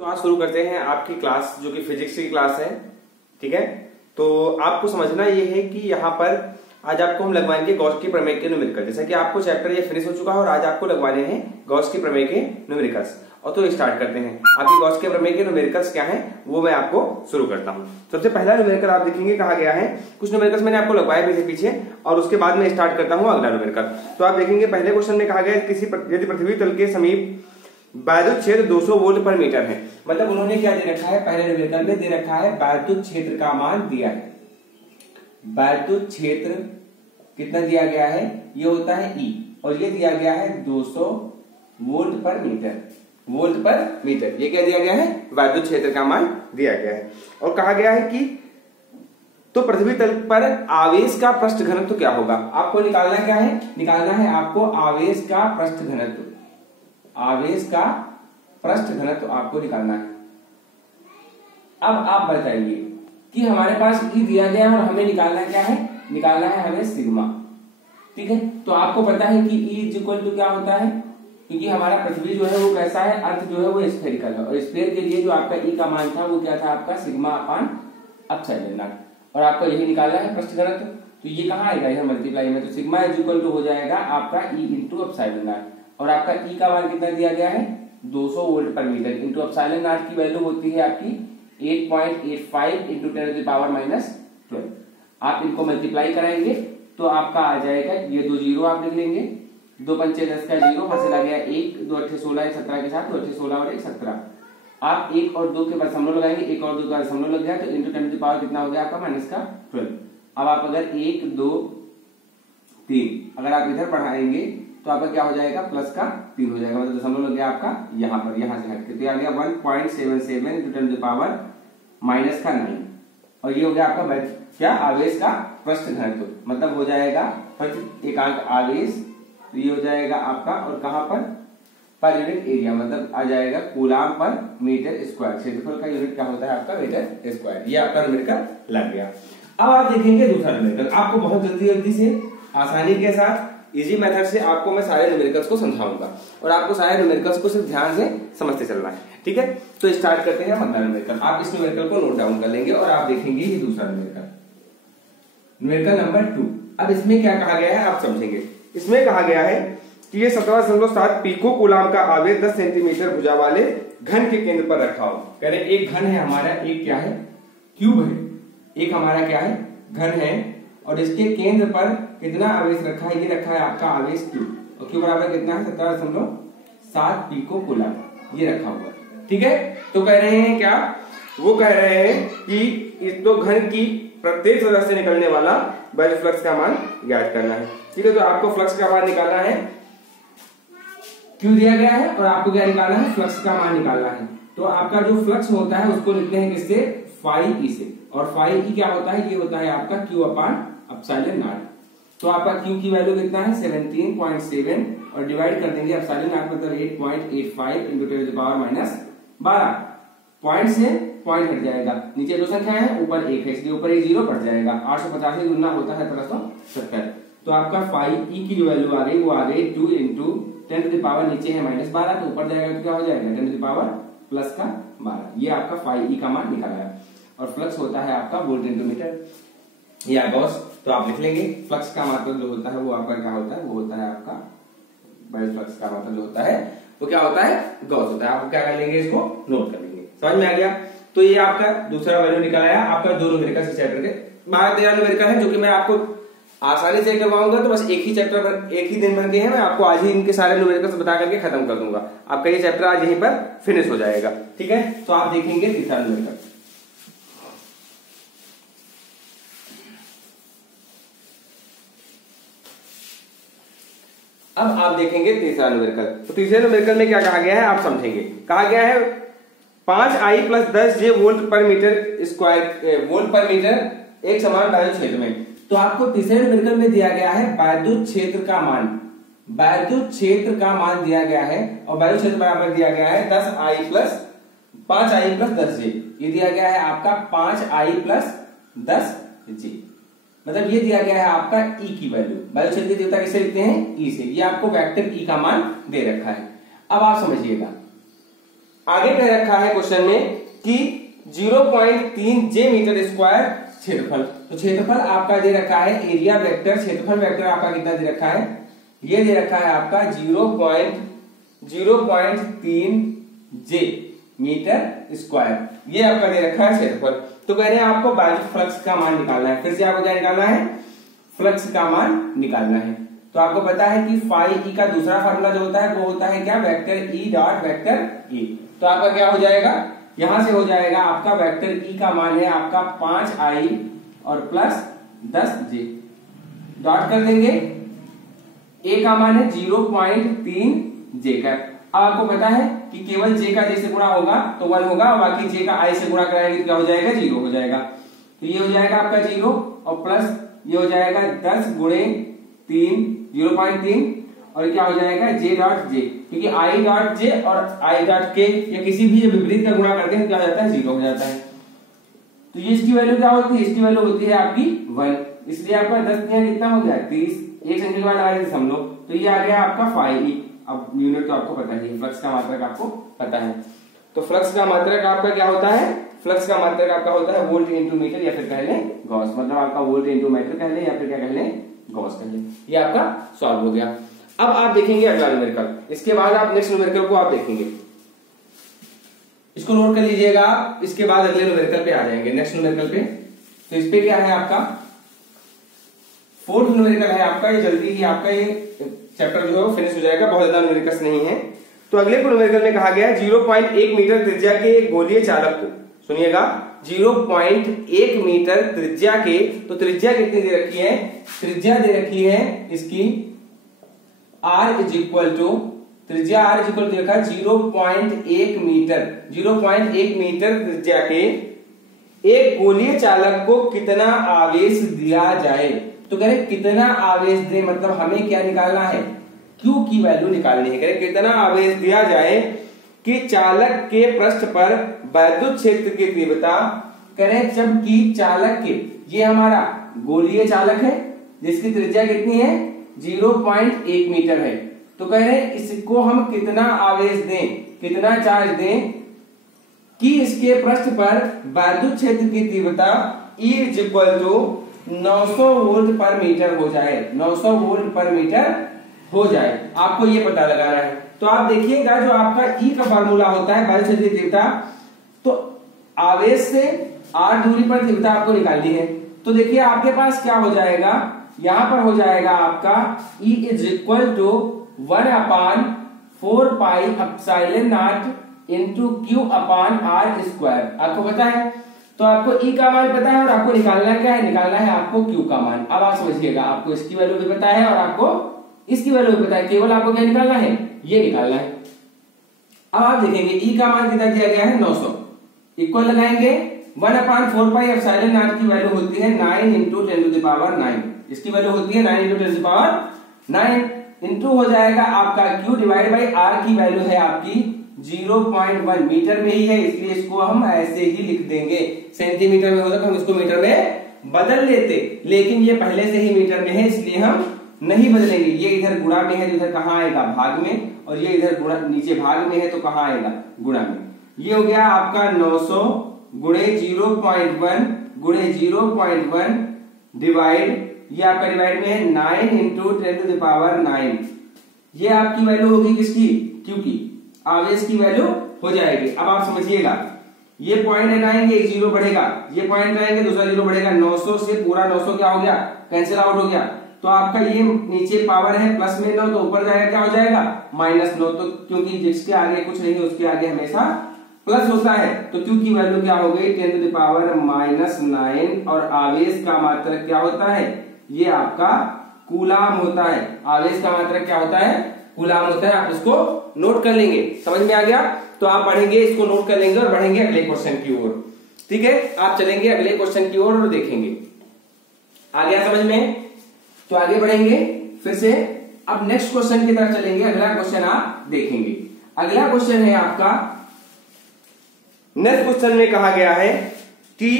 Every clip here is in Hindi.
तो आज शुरू करते हैं आपकी क्लास जो कि फिजिक्स की क्लास है। ठीक है, तो आपको समझना ये है कि यहाँ पर आज आपको हम लगवाएंगे गॉस के प्रमेय के न्यूमेरिकल। जैसा कि आपको चैप्टर ये फिनिश हो चुका है और आज आपको लगवाने हैं गॉस के प्रमेय के न्यूमेरिकल्स। और तो स्टार्ट करते हैं। आपकी गॉस के प्रमेय के न्यूमेरिकल्स क्या है वो मैं आपको शुरू करता हूँ। सबसे पहला न्यूमेरिकल आप देखेंगे कहा गया है, कुछ न्यूमेरिकल्स मैंने आपको लगवाए भी थे पीछे, और उसके बाद में स्टार्ट करता हूँ अगला न्यूमेरिकल। तो आप देखेंगे पहले क्वेश्चन में कहा गया किसी यदि पृथ्वी तल के समीप वैद्युत क्षेत्र 200 वोल्ट पर मीटर है। मतलब उन्होंने क्या दे रखा है, पहले न्यूमेरिकल में दे रखा है वैद्युत क्षेत्र का मान दिया है। वैद्युत क्षेत्र कितना दिया गया है, ये होता है E, और ये दिया गया है 200 volt per metre. Volt per metre ये क्या दिया गया है, वैद्युत क्षेत्र का मान दिया गया है। और कहा गया है कि तो पृथ्वी तल पर आवेश का पृष्ठ घनत्व क्या होगा। आपको निकालना क्या है, निकालना है आपको आवेश का पृष्ठ घनत्व। आवेश का पृष्ठ घनत्व आपको निकालना है। अब आप बताइए कि हमारे पास E दिया गया है और हमें निकालना क्या है, निकालना है हमें सिग्मा। ठीक है, तो आपको पता है कि E इज इक्वल टू क्या होता है, क्योंकि हमारा पृथ्वी जो है वो कैसा है, अर्थ जो है वो स्फेरिकल है, और स्फीयर के लिए जो आपका E का मान था वो क्या था आपका सिग्मा अपान एप्सिलॉन नॉट, और आपको यही निकालना है पृष्ठ घनत्व। तो ये कहाँ आएगा, यह मल्टीप्लाई में, तो सिग्मा इज इक्वल टू हो जाएगा आपका E इंटू एप्सिलॉन नॉट, और आपका E का मान कितना दिया गया है 200 volt per metre into epsilon not की वैल्यू होती है आपकी 8.85 इंटू 10 टू द पावर -12। आप इनको मल्टीप्लाई कराएंगे तो आपका आ जाएगा, ये 2 जीरो आप लिख लेंगे, 2 पंचे 10 का 0, हासिल आ गया 1, 2 8 16 17 के साथ 2 8 16 और 1 17। आप 1 और 2 के बाद दशमलव लगाएंगे, 1 और 2 का दशमलव लग गया तो इंटू 10 टू द पावर कितना हो गया आपका -12। अब आप अगर 1 2 3 अगर आप इधर बढ़ाएंगे तो आपका क्या हो जाएगा, प्लस का 3 हो जाएगा, मतलब दशमलव लग गया आपका यहाँ पर, यहाँ से हटके तो आ गया 1.77 इंटू 10 टू द पावर -9, और ये हो गया आपका क्या आवेश का पृष्ठ घनत्व, मतलब हो जाएगा प्रति एकांक आवेश, तो ये हो जाएगा आपका, और कहां पर यूनिट एरिया, मतलब आ जाएगा कूलाम पर मीटर स्क्वायर। क्षेत्रफल का यूनिट क्या होता है आपका मीटर स्क्वायर। ये आपका न्यूमेरिकल लग गया। अब आप देखेंगे दूसरा न्यूमेरिकल। आपको बहुत जल्दी से आसानी के साथ इजी मेथड से आपको मैं सारे न्यूमेरिकल्स को समझाऊंगा, और आपको सारे न्यूमेरिकल्स को सिर्फ ध्यान से समझते चलना है। ठीक है, तो स्टार्ट करते हैं अगला न्यूमेरिकल। आप इस न्यूमेरिकल को नोट डाउन कर लेंगे और आप देखेंगे ये दूसरा न्यूमेरिकल, न्यूमेरिकल नंबर 2। अब इसमें क्या कहा गया है आप समझेंगे। इसमें कहा गया है कि ये 17.7 पिको कूलाम का आवेश 10 सेंटीमीटर भुजा वाले घन के केंद्र पर रखा हो। कह रहे एक घन है हमारा, एक क्या है क्यूब है, एक हमारा क्या है घन है, और इसके केंद्र पर कितना आवेश रखा है, ये रखा है आपका आवेश Q, और Q बराबर कितना है 17.7 पिको कूलाम, ये रखा हुआ है। ठीक है, तो कह रहे हैं क्या, वो कह रहे हैं कि इस दो घन की प्रत्येक सदस्य से निकलने वाला वैल्यू फ्लक्स का मान ज्ञात करना है। ठीक है, तो आपको फ्लक्स का मान निकालना है, Q दिया गया है और आपको क्या निकालना है, फ्लक्स का मान निकालना है। तो आपका जो फ्लक्स होता है उसको लिखते हैं किससे, फाई ई से, और फाई ई क्या होता है, ये होता है आपका Q अपान एप्सिलॉन नॉट। तो आपका Q की वैल्यू कितना है 17.7, और डिवाइड कर देंगे एप्सिलॉन नॉट मतलब 8.85 into 10 to the power -12। Point से पॉइंट हट जाएगा, नीचे दो संख्या है ऊपर 1 है, इसलिए ऊपर एक 0 बढ़ जाएगा। 850 से गुना होता है 1770। तो आपका फाई ई की जो वैल्यू आ गई वो आ गई 2 इंटू 10 टू द पावर, नीचे है -12 तो ऊपर जाएगा तो क्या हो जाएगा 10 टू द पावर +12। ये आपका फाई ई का मान निकाला है, और फ्लक्स होता है आपका वोल्ट इंटू मीटर या गॉस। तो आप लिख लेंगे फ्लक्स का मतलब जो होता है वो आपका क्या होता है, वो होता है आपका फ्लक्स का मतलब जो होता है वो क्या होता है, गॉस होता है। आप क्या कर लेंगे, इसको नोट कर लेंगे। समझ में आ गया। तो ये आपका दूसरा वैल्यू निकाला है। आपका दो न्यूमेरिकल इस चैप्टर के 12-13 न्यूमेरिकल है जो कि मैं आपको आसानी से करवाऊंगा। तो बस एक ही चैप्टर पर एक ही दिन भर के हैं, मैं आपको आज ही इनके सारे न्यूमेरिकल्स बता करके खत्म कर दूंगा। आपका ये चैप्टर आज यहीं पर फिनिश हो जाएगा। ठीक है, तो आप देखेंगे तीसरा न्यूमेरिकल। अब आप देखेंगे तीसरा न्यूमेरिकल। तो तीसरे न्यूमेरिकल में क्या कहा गया है आप समझेंगे। कहा गया है 5I + 10J volt per metre square, volt per metre एक समान वैद्युत क्षेत्र में। तो आपको तीसरे न्यूमेरिकल में दिया गया है वैद्युत क्षेत्र का मान, वैद्युत क्षेत्र का मान दिया गया है, और वैद्युत क्षेत्र बराबर दिया गया है 5I + 10J। ये दिया गया है आपका 5I + 10J, मतलब ये दिया गया है आपका E की वैल्यू। वैल्यू क्षेत्र की तीव्रता किससे लिखते हैं, E से। ये आपको वेक्टर E का मान दे रखा है। अब आप समझिएगा आगे कह रखा है क्वेश्चन में कि 0.3 जे मीटर स्क्वायर क्षेत्रफल। तो क्षेत्रफल आपका दे रखा है एरिया वेक्टर, क्षेत्रफल वेक्टर आपका कितना दे रखा है, ये दे रखा है आपका 0.3 जे मीटर स्क्वायर, ये आपका दे रखा है क्षेत्रफल। तो कह रहे हैं आपको बाजू फ्लक्स का मान निकालना है। फिर से आपको क्या निकालना है, फ्लक्स का मान निकालना है। तो आपको पता है कि फाई ई का दूसरा फार्मूला जो होता है वो होता है क्या, vector E dot vector E. तो आपका क्या हो जाएगा, यहां से हो जाएगा आपका वेक्टर ई का मान है आपका 5i और प्लस 10j, डॉट कर देंगे। ए का मान है 0.3 जे का। अब आपको पता है कि केवल जे का जे से गुणा होगा तो 1 होगा, बाकी जे का आई से गुणा कराएंगे तो क्या हो जाएगा, 0 हो जाएगा। तो ये हो जाएगा आपका 0 और प्लस ये हो जाएगा 10 गुणे 3 0.3 और क्या हो जाएगा जे डॉट जे, क्योंकि आई डॉट जे और आई डॉट के या किसी भी विपरीत का गुणा करते हैं क्या हो जाता है, 0 हो जाता है। तो ये इसकी वैल्यू क्या होती है, इसकी वैल्यू होती है आपकी 1, इसलिए आपका 10 कितना हो गया 30, एक संख्या के बाद लगा देते हम लोग, तो ये आ गया आपका फाई। अब यूनिट तो आपको पता ही है, फ्लक्स का मात्रक आपको पता है। तो फ्लक्स का मात्रक आपका क्या होता है, फ्लक्स का मात्रक आपका होता है वोल्ट इंटू मीटर या फिर कह लें गॉस, मतलब आपका वोल्ट इंटू मीटर कह लें या फिर क्या कह लें गॉस कह लें। ये आपका सॉल्व हो गया। अब आप देखेंगे अगला न्यूमेरिकल, इसके बाद आप नेक्स्ट न्यूमेरिकल को आप देखेंगे, इसको नोट कर लीजिएगा। इसके बाद अगले न्यूमेरिकल पे आ जाएंगे, नेक्स्ट न्यूमेरिकल पे। तो इस पे क्या है आपका फोर्थ न्यूमेरिकल है आपका, ये जल्दी ही आपका ये चैप्टर जो है वो फिनिश हो जाएगा, बहुत ज्यादा न्यूमेरिकल्स नहीं है। तो अगले न्यूमेरिकल में कहा गया है 0.1 मीटर त्रिज्या के एक गोलीय चालक को, सुनिएगा 0.1 मीटर त्रिज्या के, तो त्रिज्या कितनी दे रखी है, त्रिज्या दे रखी है इसकी r इज इक्वल टू, त्रिज्या r इज इक्वल टू देखा 0.1 मीटर, 0.1 मीटर त्रिज्या के एक गोलीय चालक को कितना आवेश दिया जाए। तो कह रहे कितना आवेश दे, मतलब हमें क्या निकालना है, Q की वैल्यू निकालनी है। कह रहे कितना आवेश दिया जाए कि चालक के पृष्ठ पर वैद्युत क्षेत्र की तीव्रता, कह रहे जबकि चालक के, ये हमारा गोलीय चालक है जिसकी त्रिज्या कितनी है 0.1 मीटर है। तो कह रहे इसको हम कितना आवेश दें, कितना चार्ज दें कि इसके पृष्ठ पर वैद्युत क्षेत्र की तीव्रता E is equal to 900 volt per metre हो जाए, 900 वोल्ट पर मीटर हो जाए, आपको ये पता लगाना है। तो आप देखिएगा जो आपका E का फार्मूला होता है वैद्युत क्षेत्र की तीव्रता, तो आवेश से r दूरी पर तीव्रता आपको निकालनी है। तो देखिए आपके पास क्या हो जाएगा, यहां पर हो जाएगा आपका E is equal to 1/4 pi epsilon naught into Q upon r square, आपको पता है। तो आपको E का मान पता है और आपको निकालना क्या है, निकालना है आपको Q का मान। अब आप समझिएगा, आपको इसकी वैल्यू भी पता है और आपको इसकी वैल्यू भी पता है, केवल आपको क्या निकालना है, ये निकालना है। अब आप देखेंगे E का मान कितना दिया गया है 900, इक्वल लगाएंगे 1/4 पाई एप्सिलॉन नॉट की वैल्यू होती है 9 इंटू 10 टू द पावर 9, इसकी वैल्यू होती है 9 into 10 to the power 9 into हो जाएगा आपका Q डिवाइड बाई R की वैल्यू है आपकी 0.1 मीटर में ही है, इसलिए इसको हम ऐसे ही लिख देंगे। सेंटीमीटर में होता तो हम इसको मीटर में बदल लेते, लेकिन ये पहले से ही मीटर में है इसलिए हम नहीं बदलेंगे। ये इधर गुणा में है तो इधर कहां आएगा, भाग में, और ये इधर गुणा नीचे भाग में है तो कहां आएगा, गुणा में। ये हो गया आपका 900 गुणे 0.1 गुणे 0.1 डिवाइड, ये आपका डिवाइड में है 9 इंटू 10 टू द पावर 9, ये आपकी वैल्यू होगी किसकी, Q की, आवेश की वैल्यू हो जाएगी। अब आप समझिएगा, ये पॉइंट लगाएंगे एक जीरो बढ़ेगा, ये पॉइंट लगाएंगे दूसरा जीरो बढ़ेगा, 900 से पूरा 900 क्या हो गया, कैंसिल आउट हो गया। तो आपका ये नीचे पावर है प्लस में 9, तो ऊपर जाएगा क्या हो जाएगा -9, तो क्योंकि जिसके आगे कुछ नहीं है उसके आगे हमेशा प्लस होता है, तो Q की वैल्यू क्या हो गई 10 टू द पावर -9, और आवेश का मात्रक क्या होता है, ये आपका कूलाम होता है। आवेश का मात्रक क्या होता है, कूलाम होता है। आप इसको नोट कर लेंगे, समझ में आ गया। तो आप पढ़ेंगे, इसको नोट कर लेंगे और बढ़ेंगे अगले क्वेश्चन की ओर, ठीक है। आप चलेंगे अगले क्वेश्चन की ओर और देखेंगे, आ गया समझ में। तो आगे बढ़ेंगे फिर से, अब नेक्स्ट क्वेश्चन की तरफ चलेंगे। अगला क्वेश्चन आप देखेंगे, अगला क्वेश्चन है आपका, नेक्स्ट क्वेश्चन में कहा गया है कि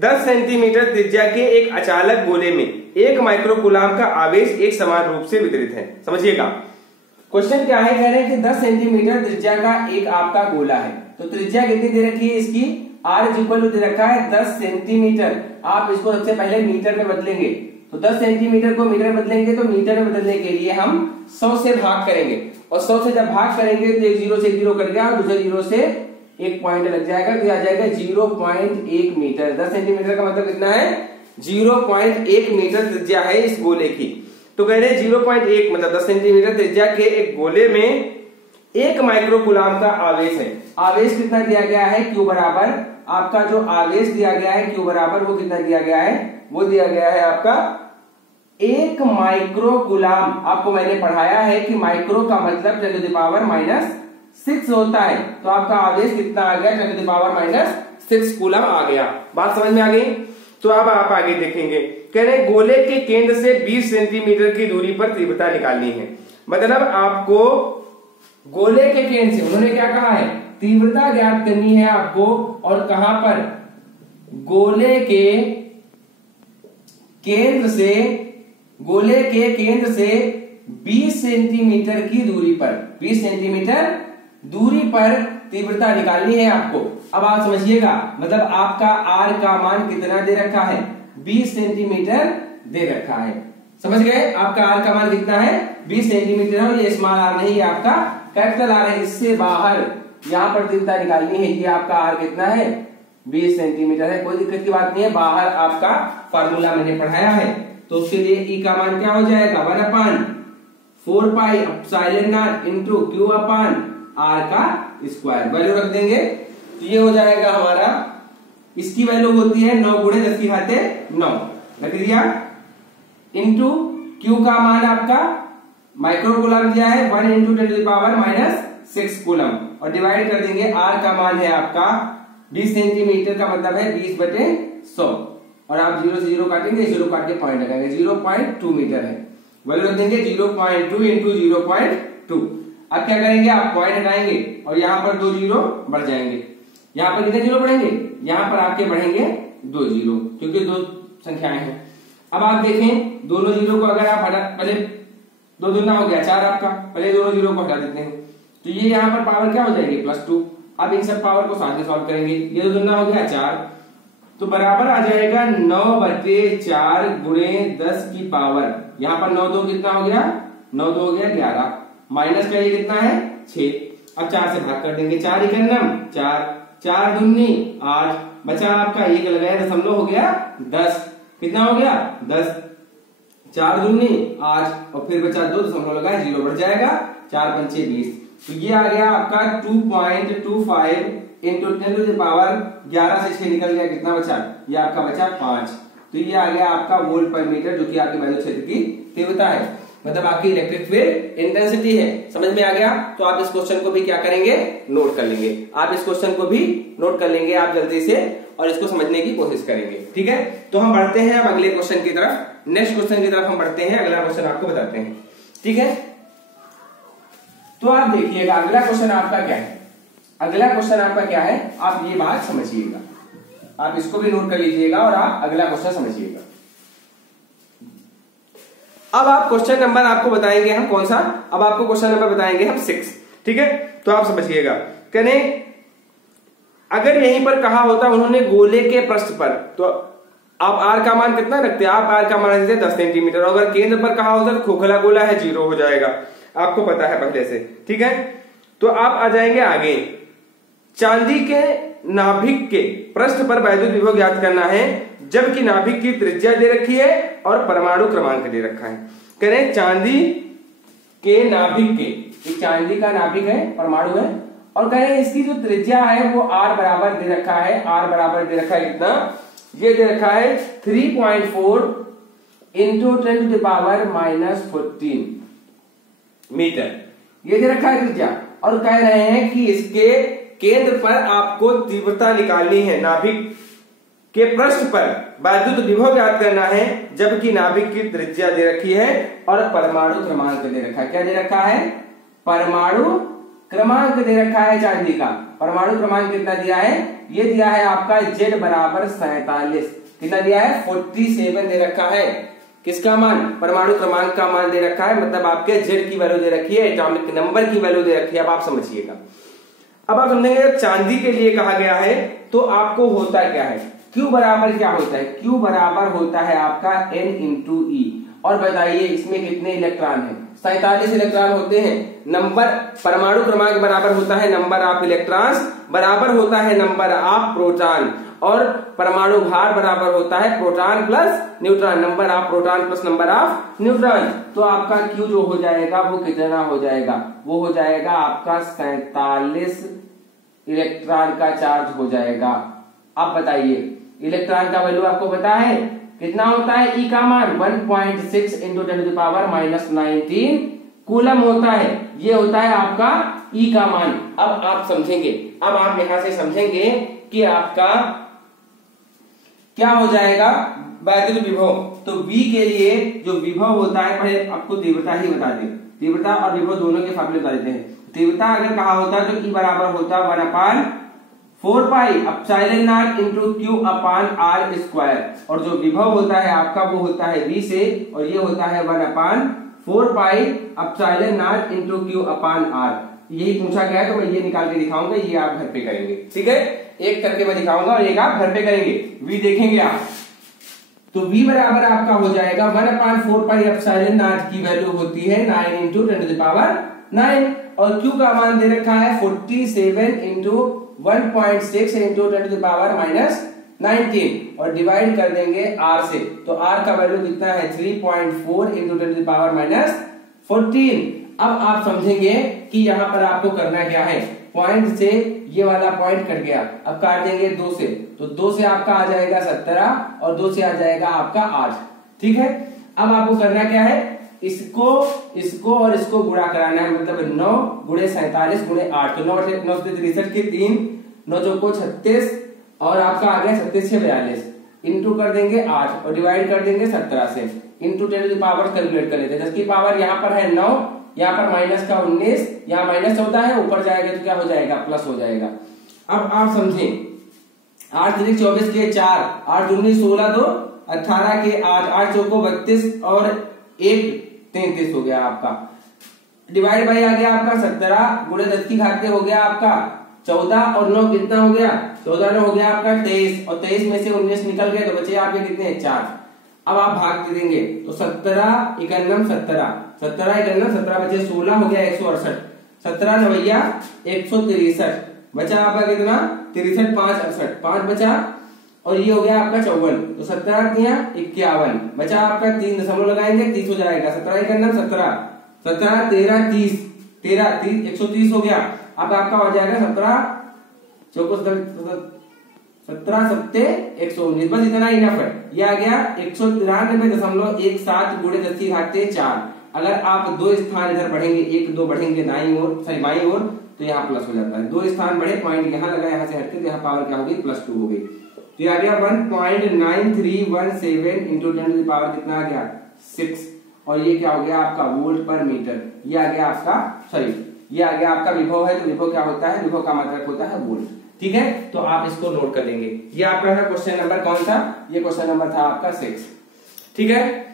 10 सेंटीमीटर त्रिज्या के एक अचालक गोले में 1 माइक्रोकूलाम का आवेश एक समान रूप से वितरित है। समझिएगा क्वेश्चन क्या है, कह रहे हैं कि 10 सेंटीमीटर त्रिज्या का एक आपका गोला है, तो त्रिज्या कितनी दे रखी है इसकी, r इक्वल टू दे रखा है 10 सेंटीमीटर। आप इसको सबसे पहले मीटर में बदलेंगे, तो 10 सेंटीमीटर को मीटर में बदलेंगे, तो मीटर में बदलने के लिए हम 100 से भाग करेंगे, और 100 से जब भाग करेंगे तो एक जीरो से एक जीरो कट गया और दूसरे जीरो से एक पॉइंट लग जाएगा, तो आ जाएगा 0.1 मीटर। 10 सेंटीमीटर का मतलब कितना है, 0.1 मीटर त्रिज्या है इस गोले की। तो कह रहे 0.1 मतलब 10 सेंटीमीटर त्रिज्या के एक गोले में 1 माइक्रोकूलाम का आवेश है। आवेश कितना दिया गया है, Q बराबर, आपका जो आवेश दिया गया है Q बराबर वो कितना दिया गया है, वो दिया गया है आपका 1 माइक्रोकूलाम। आपको मैंने पढ़ाया है कि माइक्रो का मतलब 10⁻⁻6 होता है, तो आपका आवेश कितना आ गया, 10⁻⁻6 कूलम आ गया। बात समझ में आ गई। तो अब आप आगे देखेंगे, कह रहे गोले के केंद्र से 20 सेंटीमीटर की दूरी पर तीव्रता निकालनी है। मतलब आपको गोले के केंद्र से, उन्होंने क्या कहा है, तीव्रता ज्ञात करनी है आपको, और कहां पर, गोले के केंद्र से, गोले के केंद्र से 20 सेंटीमीटर की दूरी पर, 20 सेंटीमीटर दूरी पर तीव्रता निकालनी है आपको। अब आप समझिएगा, मतलब आपका r का मान कितना दे रखा है, 20 सेंटीमीटर दे रखा है। समझ गए, आपका r का मान कितना है, 20 सेंटीमीटर है, और ये स्मॉल r नहीं, ये आपका कैपिटल R है। इससे बाहर यहां पर तीव्रता निकालनी है, ये आपका r कितना है, 20 सेंटीमीटर है। कोई दिक्कत की बात नहीं है, बाहर आपका फार्मूला मैंने पढ़ाया है, तो उसके लिए E का मान क्या हो जाएगा, 1/4 pi epsilon naught into Q अपान R का स्क्वायर, वैल्यू रख देंगे, तो ये हो जाएगा हमारा, इसकी वैल्यू होती है 9 × 10⁻9, रख दिया, इनटू Q का मान आपका माइक्रोकूलम दिया है 1 × 10⁻⁻6 कूलम, और डिवाइड कर देंगे, R का मान है आपका 20 सेंटीमीटर का मतलब है 20/100, और आप 0 से 0 काटेंगे, 0 काट के पॉइंट लगाएंगे, 0.2 मीटर है, वैल्यू रख देंगे 0.2 × 0.2। अब क्या करेंगे, आप पॉइंट हटाएंगे और यहाँ पर 2 जीरो बढ़ जाएंगे। यहाँ पर कितने जीरो बढ़ेंगे, यहाँ पर आपके बढ़ेंगे 2 जीरो, क्योंकि 2 संख्याएं हैं। अब आप देखें, दोनों जीरो को अगर आप हटा, पहले 2 दूना हो गया 4 आपका, पहले दोनों जीरो को हटा देते हैं, तो ये यहाँ पर पावर क्या हो जाएगी, +2। अब इन सब पावर को साथ में सॉल्व करेंगे, ये 2 दूना हो गया 4, तो बराबर आ जाएगा 9/4 × 10 की पावर, यहाँ पर 9 2 कितना हो गया, 9 2 हो गया 11, माइनस का ये कितना है 6। अब 4 से भाग कर देंगे, 4 × 9 4, 4 दूनी 8, बचा आपका 1 लगाया, दशमलव हो गया 10, कितना हो गया 10, 4 दूनी 8, और फिर बचा 2 दशमलव लगाया, 0 बढ़ जाएगा, 4 × 5 = 20, तो ये आ गया आपका 2.25 इंटू 10 टू द पावर 11 से 6 निकल गया, कितना बचा, ये आपका बचा 5, तो ये आ गया आपका वोल्ट पर मीटर, जो कि आपके वैद्युत क्षेत्र की तीव्रता है, मतलब आपकी इलेक्ट्रिक फील्ड इंटेंसिटी है। समझ में आ गया, तो आप इस क्वेश्चन को भी क्या करेंगे, नोट कर लेंगे, आप इस क्वेश्चन को भी नोट कर लेंगे आप जल्दी से, और इसको समझने की कोशिश करेंगे। ठीक है, तो हम बढ़ते हैं अब अगले क्वेश्चन की तरफ, नेक्स्ट क्वेश्चन की तरफ हम बढ़ते हैं, अगला क्वेश्चन आपको बताते हैं। ठीक है, तो आप देखिएगा अगला क्वेश्चन आपका क्या है, अगला क्वेश्चन आपका क्या है, आप ये बात समझिएगा, आप इसको भी नोट कर लीजिएगा और आप अगला क्वेश्चन समझिएगा। अब आप क्वेश्चन नंबर आपको बताएंगे हम कौन सा, अब आपको क्वेश्चन नंबर बताएंगे हम 6। ठीक है, तो आप समझिएगा, कहने अगर यहीं पर कहा होता उन्होंने गोले के पृष्ठ पर, तो आप R का मान कितना रखते हैं, आप R का मान रखते हैं 10 सेंटीमीटर, अगर केंद्र पर कहा होता तो खोखला गोला है 0 हो जाएगा, आपको पता है पहले से। ठीक है, तो आप आ जाएंगे आगे, चांदी के नाभिक के पृष्ठ पर वैद्युत विभव ज्ञात करना है, जबकि नाभिक की त्रिज्या दे रखी है और परमाणु क्रमांक दे रखा है। कह रहे चांदी के नाभिक के, एक चांदी का नाभिक है, परमाणु है, और कह रहे इसकी जो त्रिज्या है वो R बराबर दे रखा है, R बराबर दे रखा है कितना, ये दे रखा है 3.4 into 10 to the power -14 metre, ये दे रखा है त्रिज्या, और कह रहे हैं कि इसके केंद्र पर आपको तीव्रता निकालनी है, नाभिक के पृष्ठ पर वैद्युत विभव ज्ञात करना है, जबकि नाभिक की त्रिज्या दे रखी है और परमाणु क्रमांक दे रखा है। क्या दे रखा है, परमाणु क्रमांक दे रखा है चांदी का, परमाणु क्रमांक कितना दिया है, ये दिया है आपका Z बराबर 47, कितना दिया है 47 दे रखा है, किसका मान, परमाणु क्रमांक का मान दे रखा है, मतलब आपके Z की वैल्यू दे रखी है, एटॉमिक नंबर की वैल्यू दे रखी है। अब आप समझिएगा, अब आप समझेंगे जब चांदी के लिए कहा गया है तो आपको होता क्या है, Q बराबर क्या होता है, Q बराबर होता है आपका N इंटू E। और बताइए इसमें कितने इलेक्ट्रॉन हैं, 47 इलेक्ट्रॉन होते हैं। नंबर परमाणु क्रमांक बराबर होता है नंबर ऑफ इलेक्ट्रॉन्स बराबर होता है नंबर ऑफ प्रोटॉन, और परमाणु भार बराबर होता है proton plus neutron, number of proton plus number of neutron. तो आपका Q जो हो जाएगा वो कितना हो जाएगा, वो हो जाएगा आपका 47 इलेक्ट्रॉन का चार्ज हो जाएगा। अब बताइए इलेक्ट्रॉन का वैल्यू आपको पता है कितना होता है, E का मान 1.6 इंटू 10⁻⁻19 कूलम होता है, ये होता है आपका E का मान। अब आप समझेंगे, अब आप यहां से समझेंगे कि आपका क्या हो जाएगा वैद्युत विभव। तो V के लिए जो विभव होता है, पहले आपको तीव्रता ही बता दें, तीव्रता और विभव दोनों के फार्मूले बता देते हैं। तीव्रता अगर कहा होता है तो E बराबर होता 1/4 pi epsilon not into Q upon R square, और जो विभव होता है आपका वो होता है V से, और ये होता है 1/4 pi epsilon not into Q upon R। यही पूछा गया है तो मैं ये निकाल के दिखाऊंगा, ये आप घर पे करेंगे, ठीक है, एक करके मैं दिखाऊंगा और एक आप घर पे करेंगे। V देखेंगे आप तो V बराबर आपका हो जाएगा 1/4 पाई एप्सिलॉन नॉट की वैल्यू होती है 9 इंटू 10⁻9, और Q का मान दे रखा है 47 इंटू 1.6 इंटू 10⁻⁻19, और डिवाइड कर देंगे R से, तो R का वैल्यू कितना है 3.4 इंटू 10⁻14। अब आप समझेंगे कि यहाँ पर आपको करना क्या है, पॉइंट से ये वाला पॉइंट कट गया, अब काट देंगे 2 से, तो 2 से आपका आ जाएगा 17 और 2 से आ जाएगा आपका 8, ठीक है। अब आपको करना क्या है, इसको और इसको गुणा कराना है, मतलब 9 गुणे 47 गुणे 8, तो 9 से 63 के 3, 9 चौको 36 और आपका आ गया 36 से 42, इंटू कर देंगे 8 और डिवाइड कर देंगे 17 से, इंटू 10 की पावर कैलकुलेट कर लेते हैं। 10 की पावर यहाँ पर है 9, यहाँ पर माइनस का 19, यहाँ माइनस 14 है, ऊपर जाएगा तो क्या हो जाएगा प्लस हो जाएगा। अब आप समझें 8 3 24 के 4, 8 दूनी 16 2 18 के 8, 8 चौको 32 और 1 33 हो गया आपका, डिवाइड बाई आ गया आपका 17 गुणे 10 की घात हो गया आपका 14 और 9 कितना हो गया, 14 9 हो गया आपका 23, और 23 में से 19 निकल गए तो बचे आपके कितने 4। अब आप भाग दे देंगे तो 17 51 17, 17 51 17 बचे 16 हो गया 168, 17 9 163 बचा आपका कितना 63 5 68, 5 बचा, और ये हो गया आपका 54, तो 17 51 बचा आपका 3 दशमलव लगाएंगे 30 हो जाएगा, 17 51 17 17 13 30 13 30 130 हो गया। अब आपका हो जाएगा 17 चौको 17 सत्ते 119, बस इतना इनफ है। ये आ गया 193.17 गुणे 10 की घात 4। अगर आप 2 स्थान इधर बढ़ेंगे, 1 2 बढ़ेंगे दाईं ओर सॉरी बाईं ओर, तो यहाँ प्लस हो जाता है। 2 स्थान बढ़े, पॉइंट यहाँ लगा, यहाँ से हटके तो यहाँ पावर क्या होगी +2 हो गई, तो ये आ गया 1.9317 इंटू 10 की पावर कितना आ गया 6, और ये क्या हो गया आपका वोल्ट पर मीटर। ये आ गया आपका सॉरी ये आ गया आपका विभव है, तो विभव क्या होता है, विभव का मात्रक होता है वोल्ट, ठीक है। तो आप इसको नोट कर लेंगे। ये आपका था क्वेश्चन नंबर कौन सा, ये क्वेश्चन नंबर था आपका 6, ठीक है।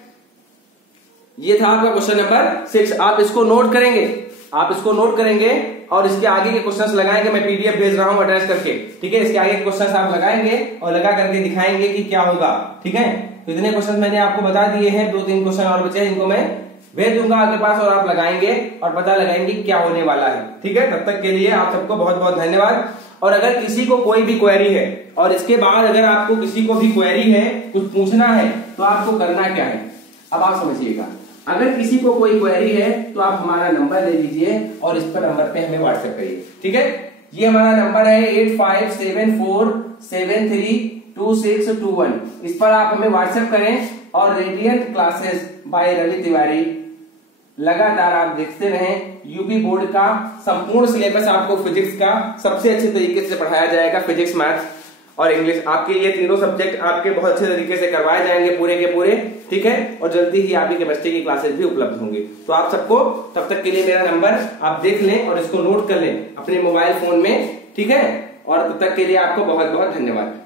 ये था आपका क्वेश्चन नंबर 6, आप इसको नोट करेंगे, आप इसको नोट करेंगे और इसके आगे के क्वेश्चंस लगाएंगे। मैं पीडीएफ भेज रहा हूं अटैच करके, ठीक है। इसके आगे के क्वेश्चंस आप लगाएंगे और लगा करके दिखाएंगे कि क्या होगा, ठीक है। तो इतने क्वेश्चन मैंने आपको बता दिए हैं, 2-3 क्वेश्चन और बचे हैं, इनको मैं भेज दूंगा आपके पास और आप लगाएंगे और पता लगाएंगे क्या होने वाला है, ठीक है। तब तक के लिए आप सबको बहुत बहुत धन्यवाद। और अगर किसी को कोई भी क्वेरी है और इसके बाद अगर आपको किसी को भी क्वेरी है, कुछ पूछना है, तो आपको करना क्या है, अब आप समझिएगा। अगर किसी को कोई क्वेरी है तो आप हमारा नंबर ले लीजिए और इस पर नंबर पे हमें व्हाट्सएप करिए, ठीक है। ये हमारा नंबर है 8574732621। इस पर आप हमें व्हाट्सएप करें और radiant classes by Ravi Tiwari लगातार आप देखते रहें। यूपी बोर्ड का संपूर्ण सिलेबस आपको फिजिक्स का सबसे अच्छे तरीके से पढ़ाया जाएगा। फिजिक्स, मैथ्स और इंग्लिश, आपके ये तीनों सब्जेक्ट आपके बहुत अच्छे तरीके से करवाए जाएंगे पूरे के पूरे, ठीक है। और जल्दी ही आपकी केमिस्ट्री की क्लासेस भी उपलब्ध होंगी। तो आप सबको तब तक के लिए मेरा नंबर आप देख लें और इसको नोट कर लें अपने मोबाइल फोन में, ठीक है। और तब तक के लिए आपको बहुत बहुत धन्यवाद।